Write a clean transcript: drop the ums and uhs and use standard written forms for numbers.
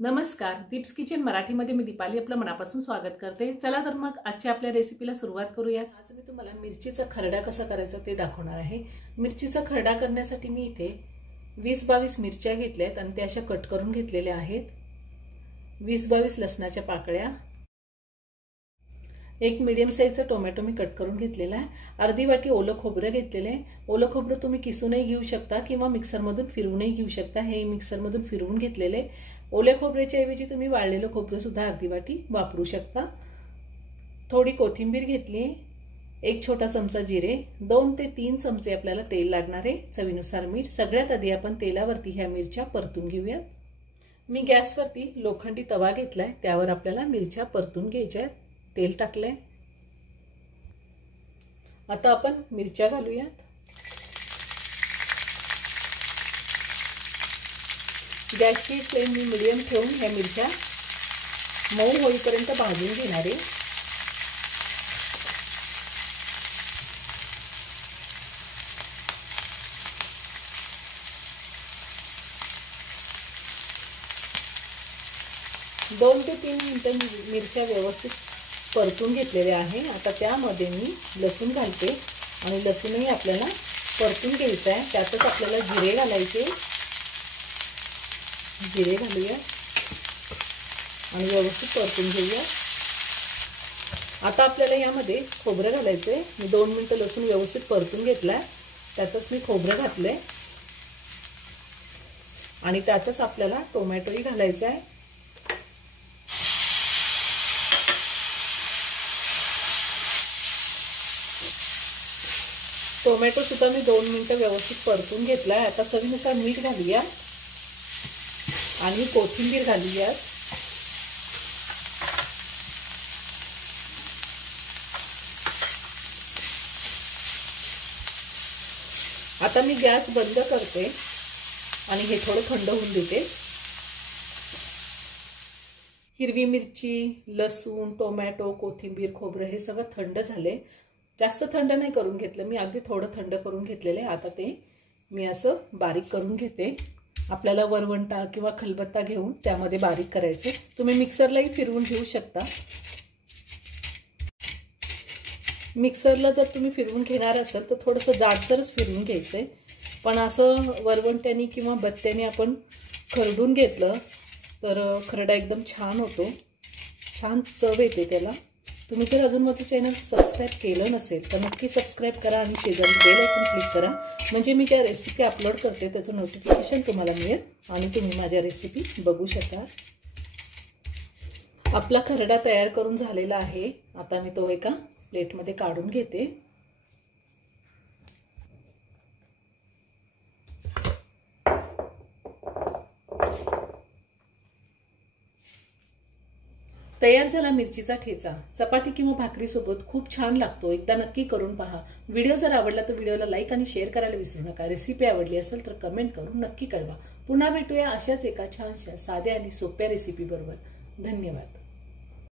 नमस्कार, दीप्स किचन मराठीमध्ये मी दीपाली आपलं मनापासून स्वागत करते। चला तर मग आजच्या आपल्या रेसिपीला सुरुवात करूया। आज मी तुम्हाला मिरचीचा खरडा कसा करायचा ते दाखवणार आहे। मिरचीचा खरडा करण्यासाठी मी इथे 20-22 मिरच्या घेतल्यात आणि त्या अशा कट करून घेतलेल्या आहेत। 20-22 लसणाच्या पाकळ्या, एक मीडियम साइजचा टोमॅटो मी कट करून घेतलेला आहे। अर्धी वाटी ओलं खोबरं घेतलेलं आहे। ओलं खोबरं तुम्ही किसूनही घेऊ शकता किंवा मिक्सर मधून फिरवूनही घेऊ शकता। हे मिक्सर मधून फिरवून घेतलेले। ओल्या खोबऱ्याच्या ऐवजी तुम्ही वाळलेलं खोबरं सुद्धा अर्धी वाटी वापरू शकता। थोडी कोथिंबीर घेतली, एक छोटा चमचा जिरे, 2 ते 3 चमचे आपल्याला तेल लागणार आहे, चवीनुसार मीठ। सगळ्यात आधी आपण तेलावरती ह्या मिरच्या परतून घेऊया। मी गॅसवरती लोखंडी तवा घेतलाय, त्यावर आपल्याला मिरच्या परतून घ्यायच्या आहेत। तेल टाकलंय, आता आपण मिरच्या घालूया। गॅसची फ्लेम मी मीडियम ठेवून ह्या मिरच्या मऊ होईपर्यंत भाजून घेणार आहे। दोन ते 3 मिनिटं मिरच्या व्यवस्थित परतून घेतलेले आहे। आता त्यामध्ये मी लसूण घालते आणि लसूणही आपल्याला परतून घ्यायचा आहे। त्यातच आपल्याला जिरे घालायचे, जिरे घालूया आणि व्यवस्थित परतून घेऊया। आता आपल्याला यामध्ये खोबरं घालायचंय। मी 2 मिनिटं लसूण व्यवस्थित परतून घेतलाय, त्यातच मी खोबरं घातलंय आणि त्यातच आपल्याला टोमॅटोही घालायचा आहे। टोमॅटो सुद्धा मी 2 मिनिटं व्यवस्थित परतून घेतलाय। आता चवीनुसार मीठ घालूया आणि कोथिंबीर घालूया। आता मी गॅस बंद करते आणि हे थोडं थंड होऊन देते। हिरवी मिरची, लसूण, टोमॅटो, कोथिंबीर, खोबरं हे सगळं थंड झाले। जास्त थंड नाही करून घेतलं मी, अगदी थोडं थंड करून घेतलेले। आता ते मी असं बारीक करून घेते। आपल्याला वरवंटा किंवा खलबत्ता घेऊन त्यामध्ये बारीक करायचे। तुम्ही मिक्सरलाही फिरवून घेऊ शकता। मिक्सरला जर तुम्ही फिरवून घेणार असाल तर थोडंसं जाडसरच फिरवून घ्यायचंय, पण असं वरवंट्याने किंवा बत्त्याने आपण खरडून घेतलं तर खरडा एकदम छान होतो, छान चव येते त्याला। तुम्ही जर अजून माझं चॅनल सबस्क्राइब केलं नसेल तर नक्की सबस्क्राइब करा आणि शेजारी बेल आयकॉन क्लिक करा, म्हणजे मी ज्या रेसिपी अपलोड करते त्याचं नोटिफिकेशन तुम्हाला मिळेल आणि तुम्ही माझ्या रेसिपी बघू शकाल। आपला खरडा तयार करून झालेला आहे। आता मी तो एका प्लेटमध्ये काढून घेते। तयार झाला मिरचीचा ठेचा। चपाती किंवा भाकरी सोबत खूप छान लागतो, एकदा नक्की करून पहा। व्हिडिओ जर आवडला तर व्हिडिओला लाईक आणि शेअर करायला विसरू नका। रेसिपी आवडली असेल तर कमेंट करून नक्की कळवा। पुन्हा भेटूया अशाच एका छानशा साध्या आणि सोप्या रेसिपी बरोबर। धन्यवाद।